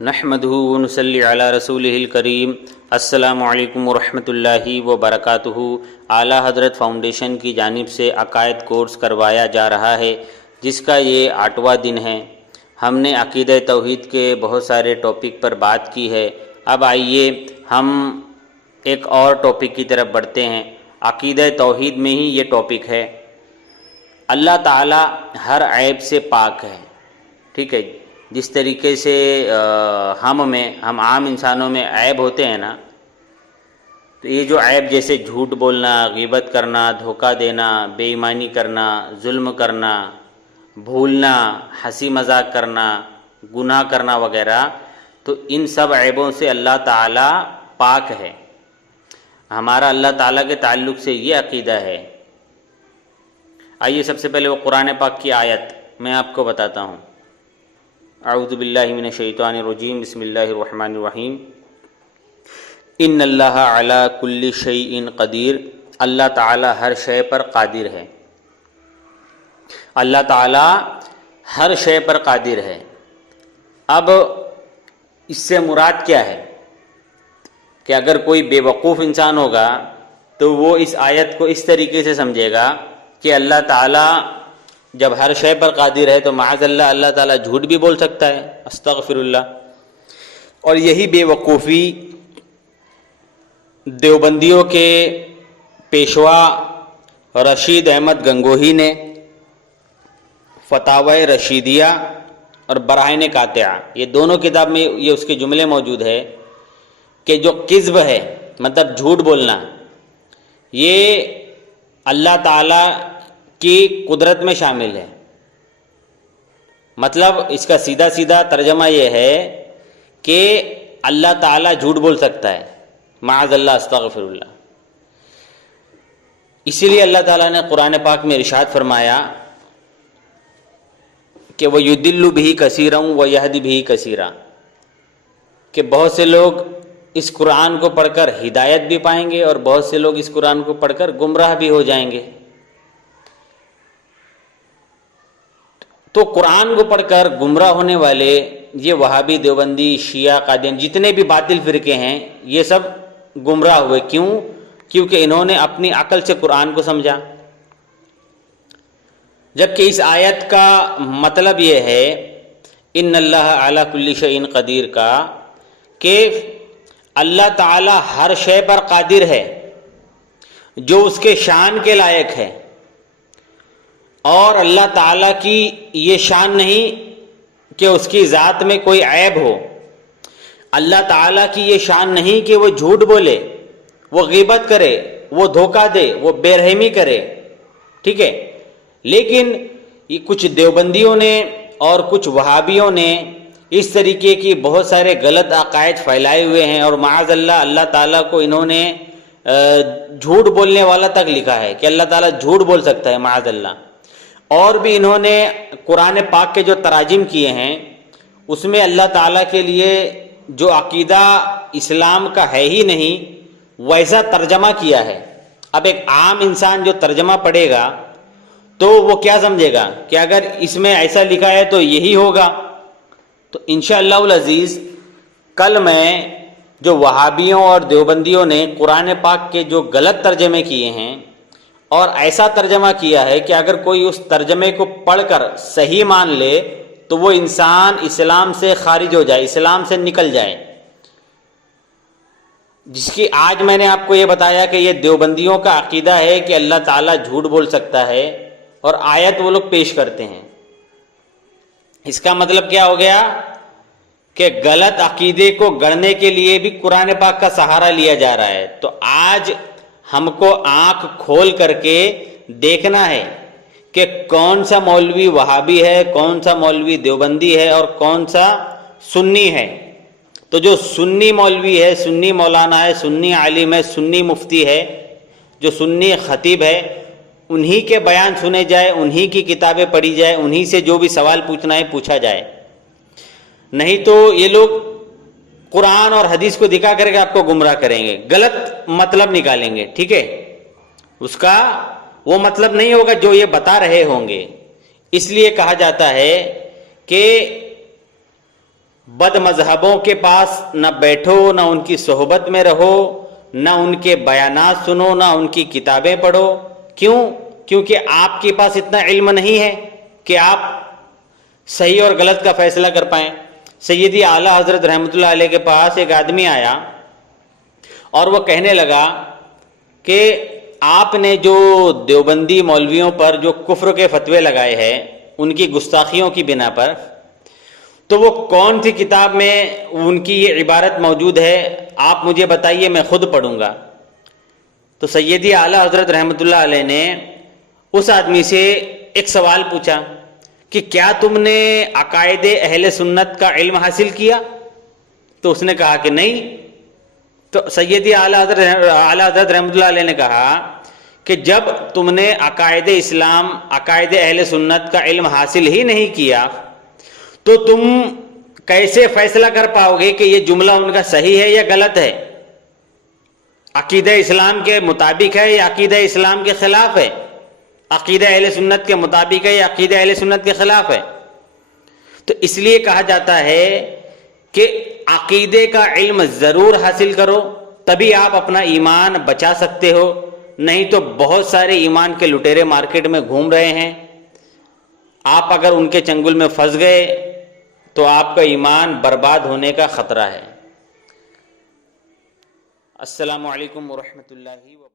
نحمده ونصلی علی رسولہ الکریم۔ السلام علیکم ورحمۃ اللہ وبرکاتہ۔ اعلیٰ حضرت فاؤنڈیشن کی جانب سے عقائد کورس کروایا جا رہا ہے، جس کا یہ 8واں دن ہے۔ ہم نے عقیدہ توحید کے بہت سارے ٹاپک پر بات کی ہے۔ اب آئیے ہم ایک اور ٹاپک کی طرف بڑھتے ہیں۔ عقیدہ توحید میں ہی یہ ٹاپک ہے۔ اللہ تعالی ہر عیب سے پاک ہے، ٹھیک ہے۔ جس طریقے سے ہم عام انسانوں میں عیب ہوتے ہیں نا، تو یہ جو عیب جیسے جھوٹ بولنا، غیبت کرنا، دھوکہ دینا، بے ایمانی کرنا، ظلم کرنا، بھولنا، ہنسی مذاق کرنا، گناہ کرنا وغیرہ، تو ان سب عیبوں سے اللہ تعالی پاک ہے۔ ہمارا اللہ تعالیٰ کے تعلق سے یہ عقیدہ ہے۔ آئیے سب سے پہلے وہ قرآن پاک کی آیت میں آپ کو بتاتا ہوں۔ اعوذ باللہ من الشیطان الرجیم، بسم اللہ الرحمن الرحیم۔ ان اللہ علی کل شیء قدیر، اللہ تعالی ہر شے پر قادر ہے۔ اللہ تعالی ہر شے پر قادر ہے۔ اب اس سے مراد کیا ہے کہ اگر کوئی بے وقوف انسان ہوگا تو وہ اس آیت کو اس طریقے سے سمجھے گا کہ اللہ تعالیٰ جب ہر شے پر قادر ہے تو معاذ اللہ اللہ تعالیٰ جھوٹ بھی بول سکتا ہے، استغفر اللہ۔ اور یہی بے وقوفی دیوبندیوں کے پیشوا رشید احمد گنگوہی نے فتاوی رشیدیہ اور برہائن قاطعہ، یہ دونوں کتاب میں یہ اس کے جملے موجود ہے کہ جو کذب ہے، مطلب جھوٹ بولنا، یہ اللہ تعالیٰ کی قدرت میں شامل ہے۔ مطلب اس کا سیدھا سیدھا ترجمہ یہ ہے کہ اللہ تعالیٰ جھوٹ بول سکتا ہے، معاذ اللہ، استغفر اللہ۔ اسی لیے اللہ تعالیٰ نے قرآن پاک میں ارشاد فرمایا کہ وَيُضِلُّ بِهِ كَثِيرًا وَيَهْدِي بِهِ كَثِيرًا، کہ بہت سے لوگ اس قرآن کو پڑھ کر ہدایت بھی پائیں گے اور بہت سے لوگ اس قرآن کو پڑھ کر گمراہ بھی ہو جائیں گے۔ تو قرآن کو پڑھ کر گمراہ ہونے والے یہ وہابی، دیوبندی، شیعہ، قادیان، جتنے بھی باطل فرقے ہیں، یہ سب گمراہ ہوئے۔ کیوں؟ کیونکہ انہوں نے اپنی عقل سے قرآن کو سمجھا، جبکہ اس آیت کا مطلب یہ ہے ان اللہ علی کل شیء قدیر کا، کہ اللہ تعالی ہر شے پر قادر ہے جو اس کے شان کے لائق ہے، اور اللہ تعالیٰ کی یہ شان نہیں کہ اس کی ذات میں کوئی عیب ہو۔ اللہ تعالیٰ کی یہ شان نہیں کہ وہ جھوٹ بولے، وہ غیبت کرے، وہ دھوکہ دے، وہ بے رحمی کرے، ٹھیک ہے۔ لیکن یہ کچھ دیوبندیوں نے اور کچھ وہابیوں نے اس طریقے کی بہت سارے غلط عقائد پھیلائے ہوئے ہیں، اور معاذ اللہ اللہ تعالیٰ کو انہوں نے جھوٹ بولنے والا تک لکھا ہے کہ اللہ تعالیٰ جھوٹ بول سکتا ہے، معاذ اللہ۔ اور بھی انہوں نے قرآن پاک کے جو تراجم کیے ہیں اس میں اللہ تعالیٰ کے لیے جو عقیدہ اسلام کا ہے ہی نہیں ویسا ترجمہ کیا ہے۔ اب ایک عام انسان جو ترجمہ پڑھے گا تو وہ کیا سمجھے گا کہ اگر اس میں ایسا لکھا ہے تو یہی ہوگا۔ تو انشاءاللہ العزیز کل میں جو وہابیوں اور دیوبندیوں نے قرآن پاک کے جو غلط ترجمے کیے ہیں اور ایسا ترجمہ کیا ہے کہ اگر کوئی اس ترجمے کو پڑھ کر صحیح مان لے تو وہ انسان اسلام سے خارج ہو جائے، اسلام سے نکل جائے، جس کی آج میں نے آپ کو یہ بتایا کہ یہ دیوبندیوں کا عقیدہ ہے کہ اللہ تعالیٰ جھوٹ بول سکتا ہے، اور آیت وہ لوگ پیش کرتے ہیں۔ اس کا مطلب کیا ہو گیا کہ غلط عقیدے کو گڑھنے کے لیے بھی قرآن پاک کا سہارا لیا جا رہا ہے۔ تو آج ہم کو آنکھ کھول کر کے دیکھنا ہے کہ کون سا مولوی وہابی ہے، کون سا مولوی دیوبندی ہے، اور کون سا سنی ہے۔ تو جو سنی مولوی ہے، سنی مولانا ہے، سنی عالم ہے، سنی مفتی ہے، جو سنی خطیب ہے، انہی کے بیان سنے جائے، انہی کی کتابیں پڑھی جائے، انہی سے جو بھی سوال پوچھنا ہے پوچھا جائے۔ نہیں تو یہ لوگ قرآن اور حدیث کو دکھا کر کے آپ کو گمراہ کریں گے، غلط مطلب نکالیں گے، ٹھیک ہے۔ اس کا وہ مطلب نہیں ہوگا جو یہ بتا رہے ہوں گے۔ اس لیے کہا جاتا ہے کہ بد مذہبوں کے پاس نہ بیٹھو، نہ ان کی صحبت میں رہو، نہ ان کے بیانات سنو، نہ ان کی کتابیں پڑھو۔ کیوں؟ کیونکہ آپ کے پاس اتنا علم نہیں ہے کہ آپ صحیح اور غلط کا فیصلہ کر پائیں۔ سیدی اعلیٰ حضرت رحمۃ اللہ علیہ کے پاس ایک آدمی آیا اور وہ کہنے لگا کہ آپ نے جو دیوبندی مولویوں پر جو کفر کے فتوے لگائے ہیں ان کی گستاخیوں کی بنا پر، تو وہ کون سی کتاب میں ان کی یہ عبارت موجود ہے، آپ مجھے بتائیے، میں خود پڑھوں گا۔ تو سیدی اعلیٰ حضرت رحمۃ اللہ علیہ نے اس آدمی سے ایک سوال پوچھا کہ کیا تم نے عقائد اہل سنت کا علم حاصل کیا؟ تو اس نے کہا کہ نہیں۔ تو سیدی اعلیٰ حضرت رحمۃ اللہ علیہ نے کہا کہ جب تم نے عقائد اسلام، عقائد اہل سنت کا علم حاصل ہی نہیں کیا تو تم کیسے فیصلہ کر پاؤ گے کہ یہ جملہ ان کا صحیح ہے یا غلط ہے، عقیدہ اسلام کے مطابق ہے یا عقیدہ اسلام کے خلاف ہے، عقیدہ اہل سنت کے مطابق ہے یا عقیدہ اہل سنت کے خلاف ہے؟ تو اس لیے کہا جاتا ہے کہ عقیدے کا علم ضرور حاصل کرو، تبھی آپ اپنا ایمان بچا سکتے ہو، نہیں تو بہت سارے ایمان کے لٹیرے مارکیٹ میں گھوم رہے ہیں، آپ اگر ان کے چنگل میں پھنس گئے تو آپ کا ایمان برباد ہونے کا خطرہ ہے۔ السلام علیکم ورحمۃ اللہ وبرکاتہ۔